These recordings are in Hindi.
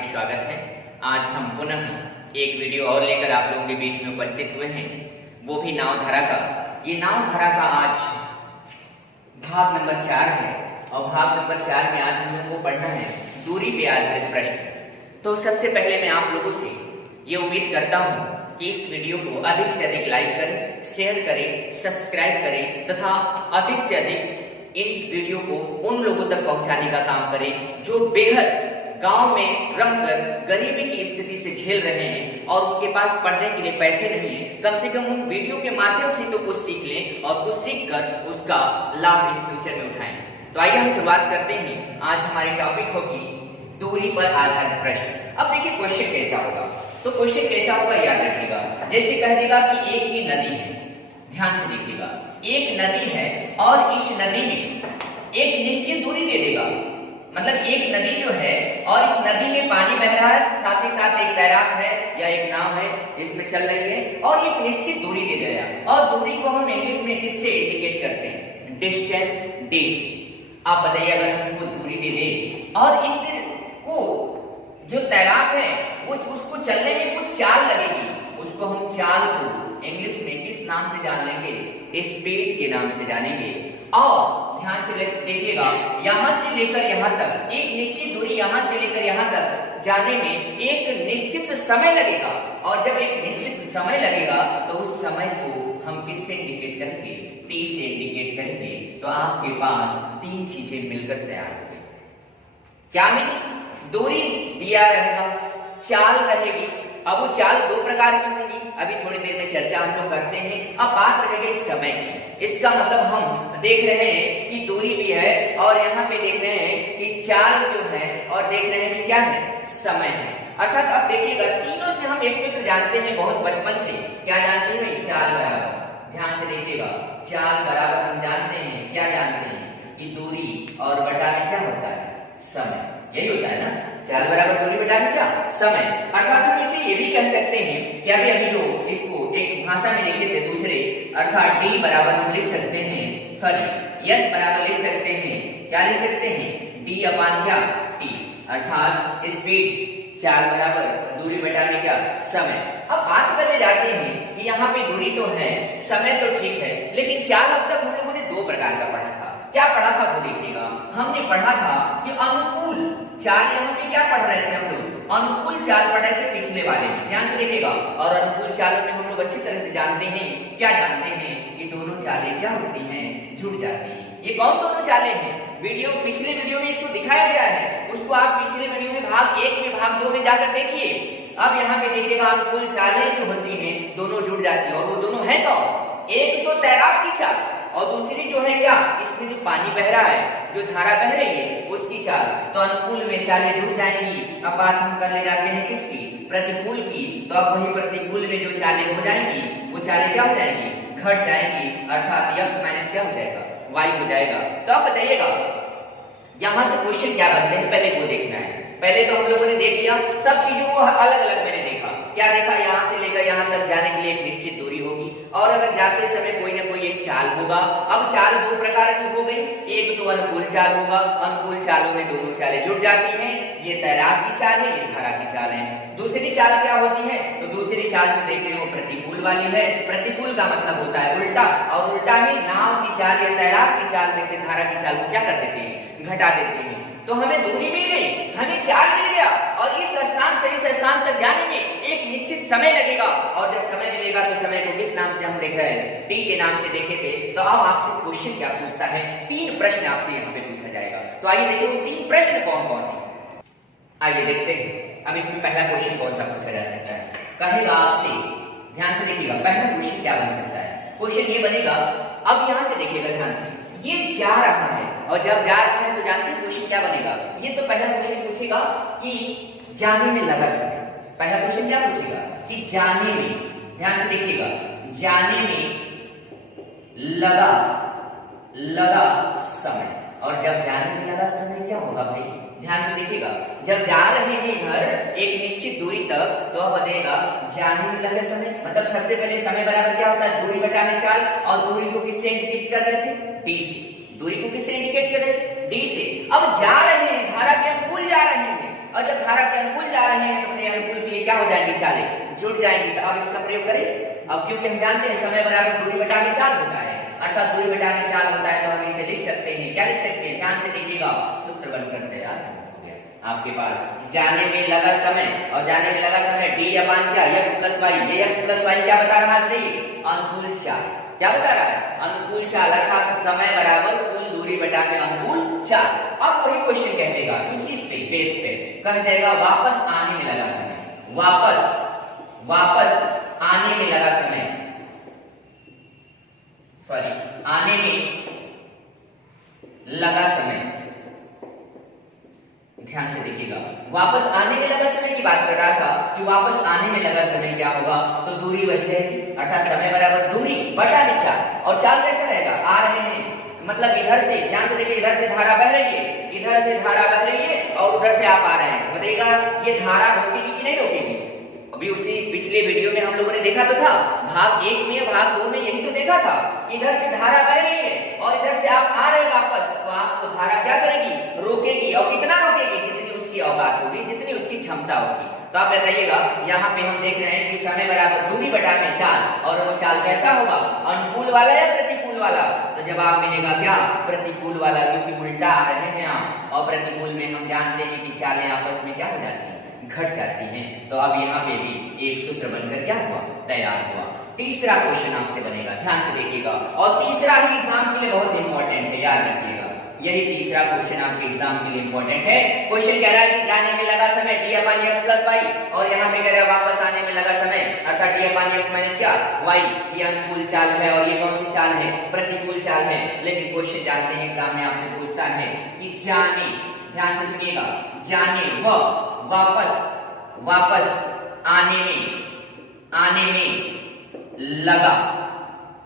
हार्दिक स्वागत है। आज हम पुनः एक वीडियो और लेकर आप लोगों के बीच में उपस्थित हुए हैं, वो भी नाव धारा का। ये नाव धारा का आज भाग नंबर 4 है और भाग नंबर 4 में आज हम लोगों को पढ़ना है दूरी पे आधारित प्रश्न। तो सबसे पहले मैं आप लोगों से ये उम्मीद करता हूँ कि इस वीडियो को अधिक से अधिक लाइक करें, शेयर करें, सब्सक्राइब करें तथा अधिक से अधिक इन वीडियो को उन लोगों तक पहुंचाने का काम करें जो बेहद गांव में रहकर गरीबी की स्थिति से झेल रहे हैं और उनके पास पढ़ने के लिए पैसे नहीं है। कम से कम उन वीडियो के माध्यम से तो कुछ सीख लें और कुछ सीखकर उसका लाभ इन फ्यूचर में उठाएं। तो आइए हम शुरुआत करते हैं। आज हमारी टॉपिक होगी दूरी पर आधारित प्रश्न। अब देखिए क्वेश्चन कैसा होगा। तो क्वेश्चन कैसा होगा याद रखिएगा। जैसे कह देगा कि एक ही नदी है, ध्यान से देखिएगा, एक नदी है और इस नदी में एक निश्चित दूरी दे देगा। मतलब एक नदी जो है और इस नदी में पानी बह रहा है, साथ ही साथ एक तैराक है या एक नाव है इसमें चल रही है और एक निश्चित दूरी दे देगा। और दूरी को हम इंग्लिश में किससे इंडिकेट करते हैं? डिस्टेंस, डी से। आप बताइए अगर हमको दूरी दे दे और इसको जो तैराक है वो उसको चलने में कुछ चाल लगेगी, उसको हम चाल को इंग्लिश में किस नाम से जान लेंगे? स्पीड के नाम से जानेंगे। और ध्यान से देखिएगा, यहां से लेकर यहां तक एक निश्चित दूरी, यहां से लेकर यहां तक जाने में एक निश्चित समय लगेगा। और जब एक निश्चित समय लगेगा तो उस समय को हम किससे इंडिकेट करेंगे? टी से इंडिकेट करेंगे। तो आपके पास तीन चीजें मिलकर तैयार हो गई। क्या मिली? दूरी दिया रहेगा, चाल रहेगी। अब वो चाल दो प्रकार की होंगी, अभी थोड़ी देर में चर्चा हम लोग करते हैं। अब बात रहेगी समय की। इसका मतलब हम देख रहे हैं कि दूरी भी है और यहाँ पे देख रहे हैं कि चाल जो है और देख रहे हैं कि क्या है? समय है। अर्थात अब देखिएगा, तीनों से हम एक सूत्र जानते हैं बहुत बचपन से। क्या जानते हैं? चाल बराबर। ध्यान से देखिएगा, चाल बराबर हम जानते हैं, क्या जानते हैं कि दूरी और बटा में क्या होता है? समय। यही होता है ना, चाल बराबर दूरी बटा में क्या? समय। अर्थात हम इसे ये भी कह सकते हैं कि अभी जो इसको एक भाषा में लिखे थे दूसरे, अर्थात डी बराबर हम लिख सकते हैं, सॉरी यस बराबर लिख सकते हैं, क्या लिख सकते हैं? डी अपान क्या? टी। अर्थात स्पीड चाल बराबर दूरी बटा में क्या? समय। अब बात करने जाते हैं कि यहाँ पे दूरी तो है, समय तो ठीक है, लेकिन चाल अब तक हम लोगों ने दो प्रकार का पढ़ा था। क्या पढ़ा था वो देखिएगा। हमने पढ़ा था कि अनुकूल चाल, यहाँ पे क्या पढ़ रहे थे हम लोग? अनुकूल चाल पढ़ रहे थे पिछले वाले में, ध्यान से देखिएगा। और अनुकूल चालों में हम लोग अच्छी तरह से जानते हैं, क्या जानते हैं कि दोनों चालें क्या होती हैं? जुड़ जाती हैं। ये कौन दोनों चालें हैं? पिछले वीडियो में इसको दिखाया गया है, उसको आप पिछले वीडियो में भाग 1 में भाग 2 में जाकर देखिए। अब यहाँ पे देखिएगा, अनुकूल चालें जो होती हैं दोनों जुड़ जाती है। और वो दोनों है कौन? एक तो तैराक की चाल और दूसरी जो है क्या? इसमें जो पानी बह रहा है, जो धारा बह रही है उसकी चाल। तो अनुकूल में चालें जुड़ जाएंगी। अब बात हम करने जाते हैं किसकी? प्रतिकूल की। तो अब वही प्रतिकूल में जो चालें हो जाएंगी वो चालें क्या हो जाएंगी? घट जाएंगी। अर्थात x माइनस क्या हो जाएगा? y हो जाएगा। तो आप बताइएगा यहां से क्वेश्चन क्या बनते हैं, पहले वो देखना है। पहले तो हम लोगों ने देख लिया, सब चीजों को अलग अलग मैंने देखा। क्या देखा? यहाँ से लेकर यहाँ तक जाने के लिए एक निश्चित दूरी होगी और अगर जाते समय कोई ना कोई एक चाल होगा। अब चाल दो प्रकार की हो गई, एक तो अनुकूल चाल होगा, अनुकूल चालों में दोनों चालें जुड़ जाती हैं। ये तैराक की चाल है, ये धारा की चाल है। दूसरी चाल क्या होती है? तो दूसरी चाल जो देख रहे हैं वो प्रतिकूल वाली है। प्रतिकूल का मतलब होता है उल्टा, और उल्टा ही नाव की चाल या तैराक की चाल में से धारा की चाल को क्या कर देते हैं? घटा देते हैं। तो हमें दूरी मिल गई, हमें चाल मिल गया और इस स्थान से इस स्थान तक जाने में एक निश्चित समय लगेगा। और जब समय मिलेगा तो समय को किस नाम से हम देख रहे हैं? टी के नाम से देखे थे। तो अब आपसे क्वेश्चन क्या पूछता है? 3 प्रश्न आपसे यहाँ पे पूछा जाएगा। तो आइए देखिए वो 3 प्रश्न कौन कौन है, आइए देखते हैं। अब इसमें पहला क्वेश्चन कौन सा पूछा जा सकता है? कहेगा आपसे, ध्यान से देखिएगा, पहला क्वेश्चन क्या बन सकता है? क्वेश्चन ये बनेगा, अब यहाँ से देखिएगा ध्यान से, ये जा रहा है और जब जा रहा है तो जानते हैं क्वेश्चन क्या बनेगा? ये तो पहला क्वेश्चन पूछेगा कि जाने में लगा समय। पहला क्वेश्चन क्या पूछेगा? कि जाने में, ध्यान से देखिएगा, जाने में लगा समय। और जब जाने में लगा समय क्या होगा भाई? ध्यान से देखिएगा, जब जा रहे हैं इधर एक निश्चित दूरी तक तो अब बताएगा जाने में लगे समय। मतलब सबसे पहले समय बराबर क्या होता है? दूरी बटा में चाल। और दूरी को किससे इंडिकेट कर रहे थे? डी से। दूरी को किससे इंडिकेट कर रहे थे? डी से। अब जा रहे हैं, धारा के अनुकूल जा रहे हैं और जब धारा के अनुकूल जा रहे हैं तो अपने अनुकूल के लिए क्या हो जाएंगी, चालें जुड़ जाएंगी। तो अब इसका प्रयोग करें। अब क्योंकि हम जानते हैं समय बराबर दूरी बटाने चाल होता है, अर्थात दूरी बटाने चाल होता है, तो हम इसे लिख सकते हैं। क्या लिख सकते हैं, ध्यान से देखिएगा, सूत्र बनकर तैयार हो गया आपके पास। जाने में लगा समय, और जाने में लगा समय d अपान क्या, x प्लस वाई। ये x प्लस वाई क्या बता रहा है, अनुकूल चाल। क्या बता रहा है, अनुकूल चाल, अर्थात समय बराबर कुल दूरी बटाने अनुकूल चाल। अब वही क्वेश्चन कह देगा, उसी पे बेस पे कह देगा वापस आने में लगा समय, वापस आने में लगा समय, सॉरी आने में लगा समय। ध्यान से देखिएगा, वापस आने में लगा समय की बात कर रहा था कि वापस आने में लगा समय क्या होगा, तो दूरी वही रहेगी, अर्थात समय बराबर दूरी बटाने चाल। और चाल कैसा रहेगा, आ रहे हैं मतलब इधर से, ध्यान से देखिए, इधर से धारा बह रही है, इधर से धारा बह रही है और उधर से आप आ रहे हैं। बताइएगा ये धारा रोकेगी कि नहीं रोकेगी। अभी उसी पिछले वीडियो में हम लोगों ने देखा तो था, भाग 1 में भाग 2 में यही तो देखा था, इधर से धारा बह रही है और इधर से आप आ रहे वापस, तो आपको धारा क्या करेगी, रोकेगी। और कितना रोकेगी, जितनी उसकी औकात होगी, जितनी उसकी क्षमता होगी। तो आप बताइएगा, यहाँ पे हम देख रहे हैं कि समय बराबर दूरी बटाने चाल, और वो चाल कैसा होगा, अनुकूल वाला या प्रतिकूल वाला। तो जवाब मिलेगा क्या, प्रतिकूल वाला, क्योंकि उल्टा आ रहे हैं आप, और प्रतिकूल में हम जानते हैं कि चालें आपस में क्या हो जाती है, घट जाती हैं। तो अब यहाँ पे भी एक सूत्र बनकर क्या हुआ, तैयार हुआ। तीसरा क्वेश्चन आपसे बनेगा, ध्यान से देखिएगा, और तीसरा ही एग्जाम के लिए बहुत इंपॉर्टेंट है, याद रखिएगा। यही तीसरा क्वेश्चन आपके एग्जाम के लिए इंपॉर्टेंट है। क्वेश्चन कह रहा है कि जाने में लगा समय d upon x plus Y, और यहाँ पे कह रहा है वापस आने में लगा समय, अर्थात d अपान x माइनस क्या, y। ये अनुकूल चाल है और ये कौन सी चाल है, प्रतिकूल चाल है। लेकिन क्वेश्चन जानते हैं एग्जाम में आपसे पूछता है कि जाने, ध्यान से सुनिएगा, जाने व वापस आने में लगा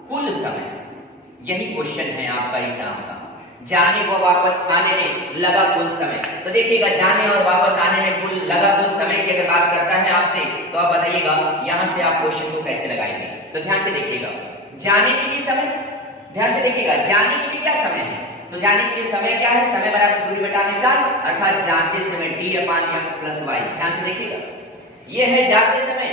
कुल समय। यही क्वेश्चन है आपका एग्जाम का, जाने व वापस आने में लगा कुल समय। तो देखिएगा, जाने और वापस आने में लगा कुल समय की अगर बात करता है आपसे, तो आप बताइएगा यहां से आप क्वेश्चन को कैसे लगाएंगे। तो ध्यान से देखिएगा, जाने के लिए समय, ध्यान से देखिएगा, जाने के लिए क्या समय है, तो जाने के लिए समय क्या है, समय बराबर दूरी बटाने चाल, अर्थात जाते समय d upon x plus Y. ध्यान से देखिएगा, ये है जाते समय,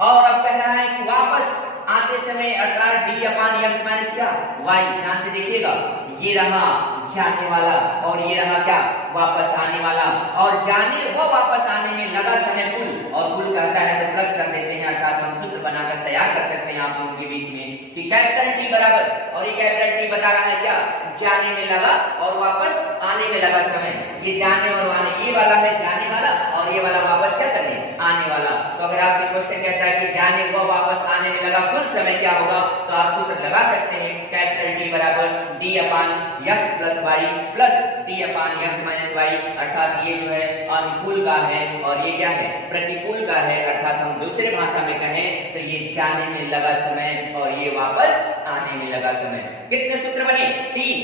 और अब कह रहा है कि वापस आते समय अर्थात d अपान x माइनस क्या, y। ध्यान से देखिएगा, ये रहा जाने वाला और ये रहा क्या, वापस आने वाला। और जाने व वापस आने में लगा समय कुल, और कुल कहता है तो प्लस कर देते हैं, अर्थात हम सूत्र बनाकर तैयार कर सकते हैं आप लोगों के बीच में कि कैपिटल T बराबर, और ये कैपिटल T बता रहा है क्या, जाने में लगा और वापस आने में लगा समय। ये जाने और आने, ये वाला है जाने वाला और ये वाला वापस क्या करने, आने वाला। तो अगर आपसे क्वेश्चन कहता है कि जाने व वापस आने में लगा कुल समय क्या होगा, तो आप सूत्र लगा सकते हैं, कैपिटल T बराबर d upon x plus y plus d upon x minus y, अर्थात ये जो है अनुकूल का है और ये क्या है, प्रतिकूल का है। अर्थात हम दूसरे भाषा में कहें तो ये जाने में लगा समय और ये वापस आने में लगा समय। कितने सूत्र बने, 3,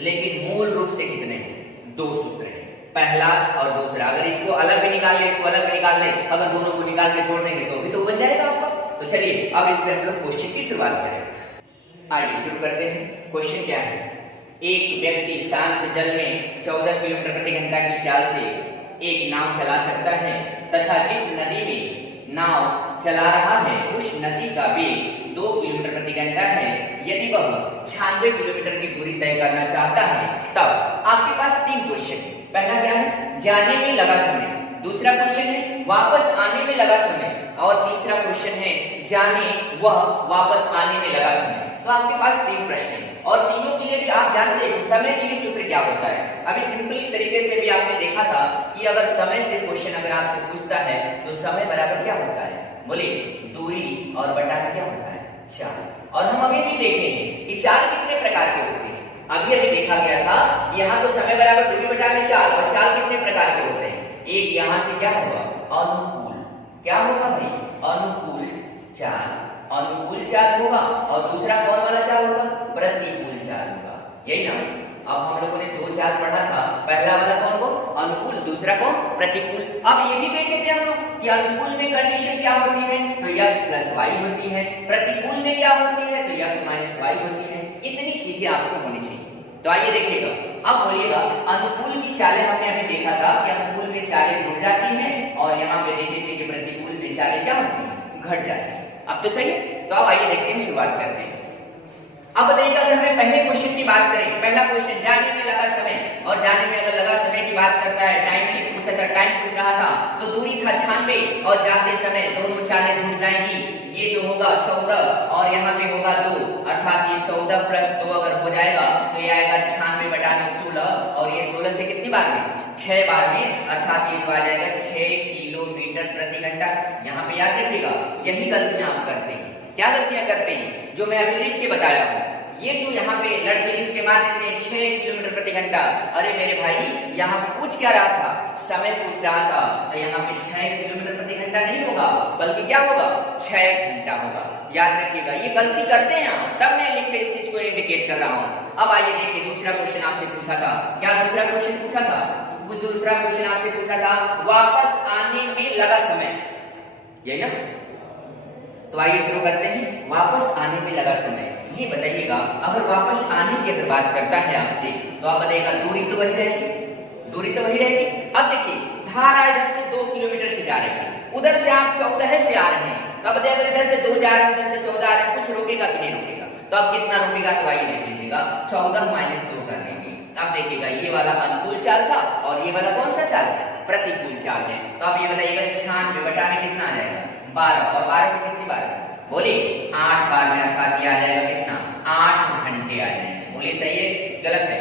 लेकिन मूल रूप से कितने हैं, 2 सूत्र हैं, पहला और दूसरा। अगर इसको अलग भी निकाल ले, इसको अलग भी निकाल ले, अगर दोनों को निकाल के जोड़ देंगे तो भी तो बन जाएगा आपका। तो चलिए अब इससे हम लोग क्वेश्चन की शुरुआत करें। आइए शुरू करते हैं। क्वेश्चन क्या है, एक व्यक्ति शांत जल में 14 किलोमीटर प्रति घंटा की चाल से एक नाव चला सकता है तथा जिस नदी में नाव चला रहा है उस नदी का वेग 2 किलोमीटर प्रति घंटा है। यदि वह 96 किलोमीटर की दूरी तय करना चाहता है, तब आपके पास 3 क्वेश्चन है। पहला क्या है, जाने में लगा समय, दूसरा क्वेश्चन है वापस आने में लगा समय, और तीसरा क्वेश्चन है जाने व वापस आने में लगा समय। तो आपके पास 3 प्रश्न हैं और तीनों के लिए भी आप जानते हैं समय के लिए सूत्र क्या होता है। अभी सिंपली तरीके से भी आपने देखा था कि अगर समय से क्वेश्चन अगर आपसे पूछता है तो समय बराबर क्या होता है, बोले दूरी और बटा क्या होता है, चाल। और हम अभी भी देखेंगे कि चाल कितने प्रकार के होते हैं। अभी देखा गया था, यहाँ तो समय बराबर दूरी बटा चाल, और चाल कितने प्रकार के होते हैं। एक यहाँ से क्या होगा, अनुकूल, क्या होगा भाई, अनुकूल चाल, अनुकूल चाल होगा, और दूसरा कौन वाला चाल होगा, प्रतिकूल चाल होगा, यही ना। अब हम लोगों ने 2 चाल पढ़ा था, पहला वाला कौन को, अनुकूल, दूसरा कौन, प्रतिकूल। अब ये भी देखे थे हम लोग कि अनुकूल में कंडीशन क्या होती है, तो x प्लस वाई होती है, प्रतिकूल में क्या होती है, तो x माइनस वाई होती है। इतनी चीजें आपको होनी चाहिए। तो आइए देखिएगा, अब बोलिएगा अनुकूल की चालें हमने अभी देखा था कि अनुकूल में चालें जुड़ जाती हैं और यहाँ पे देखे थे कि प्रतिकूल में चालें क्या होती हैं, घट जाती हैं। अब तो सही है, तो अब आइए देखते हैं, शुरुआत करते हैं। अब बताइएगा अगर हमें पहले क्वेश्चन की बात करें, पहला क्वेश्चन जाने में लगा समय, और जाने में अगर लगा समय की बात करता है, टाइम पूछा था, टाइम पूछ रहा था, तो दूरी था 96 और जाते समय दोनों चालें जुड़ जाएंगी। ये जो होगा 14 और यहाँ पे होगा 2, अर्थात ये 14 प्लस 2 अगर हो जाएगा तो ये आएगा 96 बटा में 16, और ये 16 से कितनी बार में, 6 बार में, अर्थात ये जो आ जाएगा 6 किलोमीटर प्रति घंटा। यहाँ पे याद रखिएगा, यही गलतियां आप करते हैं। क्या गलतियां करते हैं जो मैं अभी लिख के बताया हूँ, ये जो यहाँ पे लड़के लिख के मार देते हैं 6 किलोमीटर प्रति घंटा। अरे मेरे भाई यहाँ पूछ क्या रहा था, समय पूछ रहा था, तो यहाँ पे 6 किलोमीटर प्रति घंटा नहीं होगा बल्कि क्या होगा, 6 घंटा होगा। याद रखिएगा, ये गलती करते हैं आप, तब मैं लिख के इस चीज को इंडिकेट कर रहा हूँ। अब आइए देखिए, दूसरा क्वेश्चन आपसे पूछा था, क्या दूसरा क्वेश्चन पूछा था, दूसरा क्वेश्चन आपसे पूछा था वापस आने में लगा समय, यही ना। तो आइए शुरू करते हैं, वापस आने में लगा समय। ये बताइएगा अगर वापस आने की अगर बात करता है आपसे, तो आप बताइएगा दूरी तो वही रहेगी, दूरी तो वही रहेगी। अब देखिए धारा इधर से 2 किलोमीटर से जा रही है, उधर से आप 14 से आ रहे हैं, तो अब बताइए इधर से 2 जा रहे हैं, उधर से 14 आ रहे हैं, कुछ रोकेगा कि नहीं रोकेगा, तो अब कितना रोकेगा, तो आइए देख लीजिएगा, 14 - 2 कर देंगे। अब देखिएगा ये वाला अनुकूल चाल था और ये वाला कौन सा चाल है, प्रतिकूल चाल है। तो अब ये बताइएगा 96 बटा में कितना आ जाएगा, 12, और 12 से कितनी बार, बोलिए 8 बार में, अर्थात ये आ जाएगा कितना, 8 घंटे आ जाएंगे। बोलिए सही है गलत है,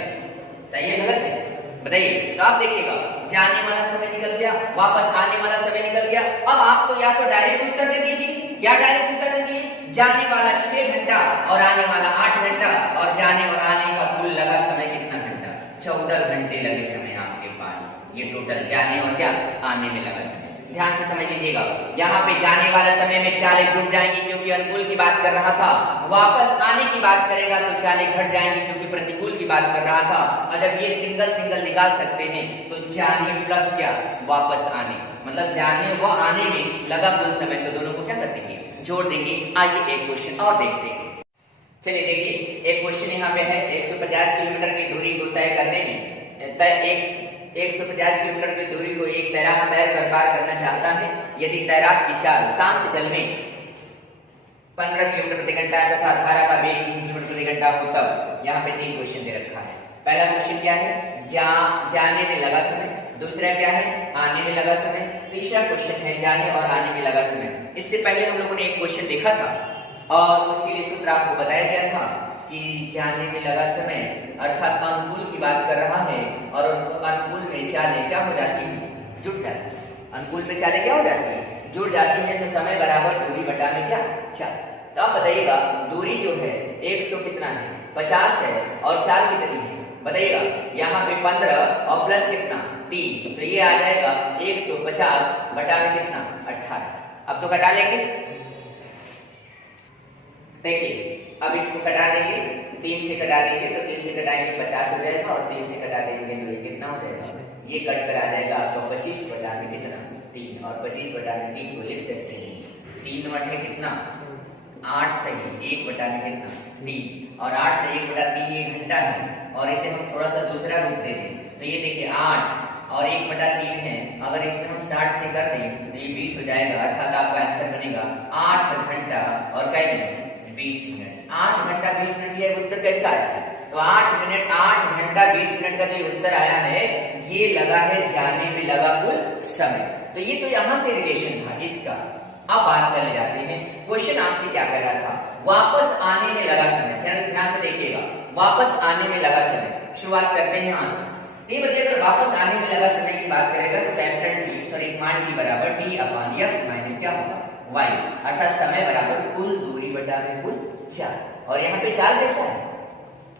सही है गलत है, बताइए। तो आप देखिएगा जाने वाला समय निकल गया, वापस आने वाला समय निकल गया। अब आप तो या तो डायरेक्ट उत्तर दे दीजिए, या डायरेक्ट उत्तर दे दीजिए, जाने वाला 6 घंटा और आने वाला 8 घंटा, और जाने और आने का कुल लगा समय कितना घंटा, 14 घंटे लगे समय आपके पास। ये टोटल जाने और क्या आने में लगा समय। ध्यान से समझ लीजिएगा, यहाँ पे जाने वाला समय में चालें जुड़ जाएंगी क्योंकि अनुकूल की बात कर रहा था, वापस आने की बात करेगा तो चालें घट जाएंगी क्योंकि प्रतिकूल की बात कर रहा था। और जब ये सिंगल सिंगल निकाल सकते हैं तो जाने प्लस क्या, वापस आने, मतलब जाने व आने में लगा कुल समय, तो दोनों को क्या कर देंगे, जोड़ देंगे। आइए एक क्वेश्चन और देखते हैं। चलिए देखिए एक क्वेश्चन यहाँ पे है, 150 किलोमीटर की दूरी को तय करने में 150 किलोमीटर की दूरी को एक तैराक तैर कर पार करना चाहता है। यदि तैराक की चाल शांत जल में 15 किलोमीटर प्रति घंटा तथा धारा का वेग 3 किलोमीटर प्रति घंटा हो, तब यहाँ पे 3 क्वेश्चन दे रखा है। पहला क्वेश्चन क्या है, जाने में लगा समय, दूसरा क्या है, आने में लगा समय, तीसरा क्वेश्चन है जाने और आने में लगा समय। इससे पहले हम लोगों ने एक क्वेश्चन देखा था और उसके लिए सूत्र आपको बताया गया था कि जाने में लगा समय अर्थात अनुकूल की बात कर रहा है, और अनुकूल में चालें क्या हो जाती है, जुड़ जाती है। अनुकूल में चालें क्या हो जाती है, जुड़ जाती है, तो समय बराबर दूरी बटा में क्या, चाल। तो आप बताइएगा दूरी जो है 100 कितना है, 50 है, और चाल कितनी है बताइएगा, यहाँ पे 15 और प्लस कितना 3, तो ये आ जाएगा 150 बटा में कितना 18। अब तो घटा लेंगे, देखिए अब इसको घटा देंगे, 3 से घटा देंगे तो 3 से घटाएंगे 50 हो जाएगा, और 3 से घटा देंगे तो ये कितना हो जाएगा, ये कट कर आ जाएगा आपको 25 बटा में कितना 3, और 25 बटा में 3 को लिख सकते हैं 3 बटे कितना 8 सही, 1 बटा में कितना 3, और 8 से 1 बटा 3 ये घंटा है, और इसे हम थोड़ा सा दूसरा रूप दे दें तो ये देखिए 8 और 1 बटा 3 है, अगर इसे हम 60 से कर दें तो ये 20 हो जाएगा, अर्थात आपका आंसर बनेगा 8 घंटा और कई मिनट 20 मिनट। 8 घंटा 20 मिनट ये उत्तर कैसा आया है, तो 8 घंटा 20 मिनट का जो उत्तर आया है ये लगा है जाने में लगा कुल समय। तो ये तो यहाँ से रिलेशन था इसका। अब बात करने जाते हैं, क्वेश्चन आपसे क्या कह रहा था, वापस आने में लगा समय। ध्यान से देखिएगा, वापस आने में लगा समय, शुरुआत करते हैं यहाँ से। ये बताइए अगर वापस आने में लगा समय की बात करेगा तो capital T sorry small T बराबर टी अपॉन x माइनस क्या होगा y, अर्थात समय बराबर कुल दूरी बटा में कुल चाल, और यहाँ पे चाल कैसा है,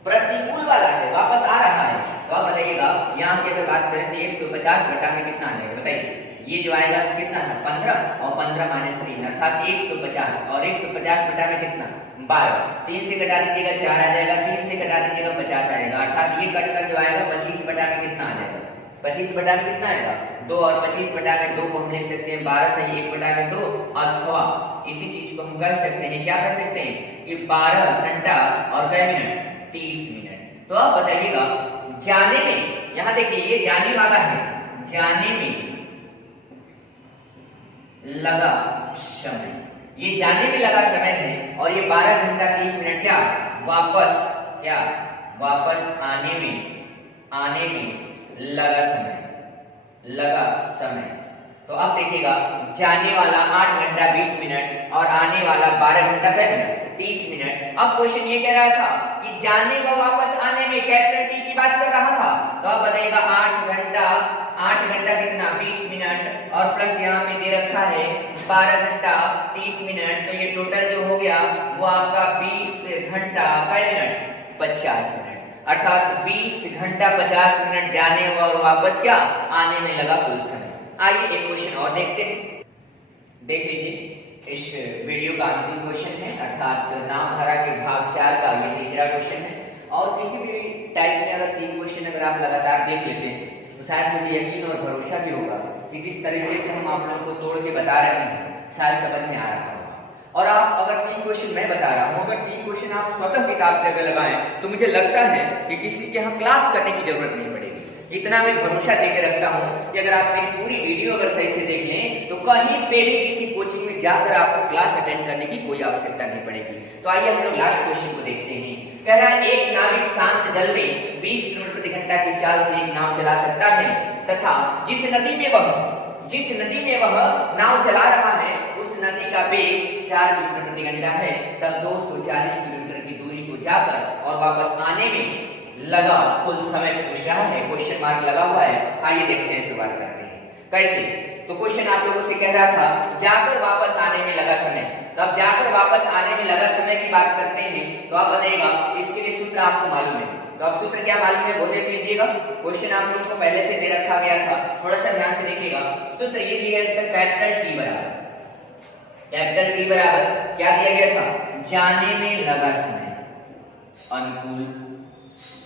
प्रतिकूल वाला है, वापस आ रहा है। तो आप बताइएगा यहाँ की अगर बात करें तो 150 बटा में कितना आएगा बताइए, ये जो आएगा कितना था 15 और 15 माइनस 3 अर्थात 150, और 150 बटा में कितना 12, 3 से घटा दीजिएगा 4 आ जाएगा, 3 से घटा दीजिएगा 50 आएगा, अर्थात ये कट कर जो आएगा 25 बटा में कितना आ जाएगा, 25 बटा में कितना आएगा 2, और 25 बटा में 2 को हम लिख सकते हैं 12 से 1 बटा में 2, अथवा इसी चीज को हम कर सकते हैं, क्या कर सकते हैं कि 12 घंटा और कई मिनट 30 मिनट। तो आप बताइएगा जाने में, यहां देखिए ये जाने वाला है, जाने में लगा समय, ये जाने में लगा समय है, और ये 12 घंटा 30 मिनट क्या वापस आने में लगा समय। तो अब देखिएगा जाने वाला 8 घंटा 20 मिनट और आने वाला 12 घंटा 30 मिनट। अब क्वेश्चन ये कह रहा था कि जाने व वापस आने में कैपिटल टी की बात कर रहा था, तो अब बताइएगा 8 घंटा कितना 20 मिनट और प्लस यहाँ पे दे रखा है 12 घंटा 30 मिनट, तो ये टोटल जो हो गया वो आपका 20 घंटा 50 मिनट, अर्थात 20 घंटा 50 मिनट जाने और वापस क्या आने में लगा कुल समय। आइए एक क्वेश्चन और देखते हैं। देख लीजिए इस वीडियो का अंतिम क्वेश्चन है, अर्थात नामधारा के भाग 4 का ये तीसरा क्वेश्चन है। और किसी भी टाइप में अगर 3 क्वेश्चन अगर आप लगातार देख लेते हैं तो शायद मुझे यकीन और भरोसा भी होगा कि जिस तरीके से हम आप लोगों को तोड़ के बता रहे हैं शायद समझ में आ रहा होगा। और आप अगर 3 क्वेश्चन मैं बता रहा हूँ, अगर 3 क्वेश्चन आप स्वतः किताब से अगर लगाएं तो मुझे लगता है कि किसी के यहाँ क्लास करने की जरूरत नहीं पड़ेगी। इतना मैं भरोसा देकर रखता हूँ कि अगर आप मेरी पूरी वीडियो अगर सही से देख लें तो कहीं पे भी किसी कोचिंग में जाकर आपको क्लास अटेंड करने की कोई आवश्यकता नहीं पड़ेगी। तो आइए हम लोग लास्ट क्वेश्चन को देखते हैं। कह रहा है एक नाविक शांत जल में 20 किलोमीटर प्रति घंटा की चाल से एक नाव चला सकता है तथा जिस नदी में वह नाव चला रहा है उस नदी का वेग 4 किलोमीटर प्रति घंटा है, तब 240 किलोमीटर की दूरी को जाकर और वापस आने में लगा कुल समय पूछ रहा है, क्वेश्चन मार्क लगा हुआ है। आइए देखते हैं, शुरुआत करते हैं कैसे। तो क्वेश्चन आप लोगों से कह रहा था जाकर वापस आने में लगा समय, तो अब जाकर वापस आने में लगा समय की बात करते हैं तो आप बताइएगा इसके लिए सूत्र आपको मालूम है, तो अब सूत्र क्या मालूम है वो देख लीजिएगा। क्वेश्चन आप लोगों को पहले से दे रखा गया था, थोड़ा सा ध्यान से देखिएगा। सूत्र ये दिया था कैपिटल टी बराबर क्या दिया गया था, जाने में लगा समय अनुकूल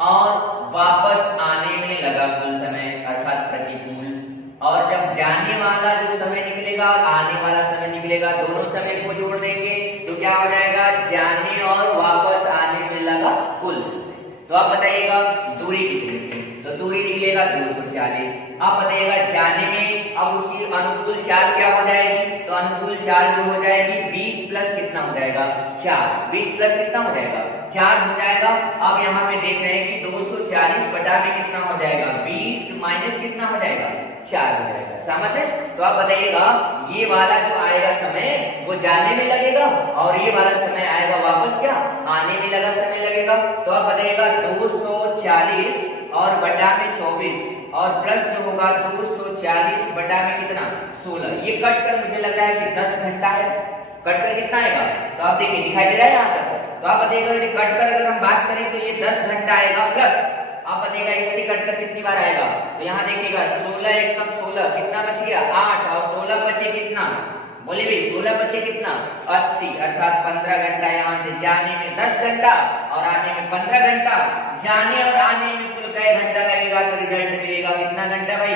और वापस आने में लगा कुल समय अर्थात प्रतिकूल। और जब जाने वाला जो समय निकलेगा और आने वाला समय निकलेगा दोनों समय को जोड़ देंगे तो क्या हो जाएगा, जाने और वापस आने में लगा कुल समय। तो आप बताइएगा दूरी कितनी है, तो दूरी निकलेगा 240। आप बताइएगा जाने में अब उसकी अनुकूल चाल क्या हो जाएगी, तो अनुकूल चाल जो हो जाएगी 20 प्लस कितना हो जाएगा 4, 20 प्लस कितना हो जाएगा 4 हो जाएगा। अब यहाँ पे देख रहे हैं कि 240 बटा में कितना हो जाएगा 20 माइनस कितना हो जाएगा 4 हो जाएगा। सहमत है? तो आप बताइएगा ये वाला जो आएगा समय वो जाने में लगेगा और ये वाला समय आएगा वापस क्या आने में लगा समय लगेगा। तो आप बताइएगा 240 और बटा में 24 और प्लस जो होगा 240 बटा में कितना 16। ये कट कर मुझे लग रहा है कि 10 घंटा है, कट कर कितना आएगा, तो आप देखिए दिखाई दे रहा है यहाँ तक। तो आप बताइएगा ये कट कर अगर हम बात करें तो ये 10 घंटा आएगा, प्लस आप बताइएगा इससे कट कर कितनी बार आएगा, तो यहाँ देखिएगा 16 एक कम 16 कितना बच गया 8 और 16 बचे कितना, बोले भी 16 बचे कितना 80, अर्थात 15 घंटा। यहाँ से जाने में 10 घंटा और आने में 15 घंटा, जाने और आने में कुल कई घंटा लगेगा, तो रिजल्ट मिलेगा कितना घंटा भाई,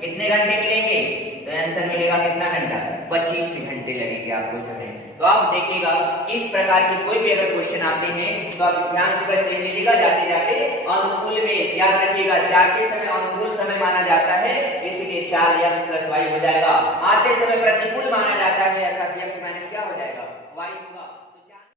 कितने घंटे मिलेंगे, तो आंसर मिलेगा कितना घंटा 25 घंटे लगेंगे आपको समय। तो आप देखिएगा इस प्रकार के कोई भी अगर क्वेश्चन आते हैं तो आप ध्यान से बस देख लीजिएगा, जाते जाते अनुकूल में याद रखिएगा जाते समय अनुकूल समय माना जाता है, इसलिए 4 x + y हो जाएगा, आते समय प्रतिकूल माना जाता है अर्थात x - क्या हो जाएगा y होगा।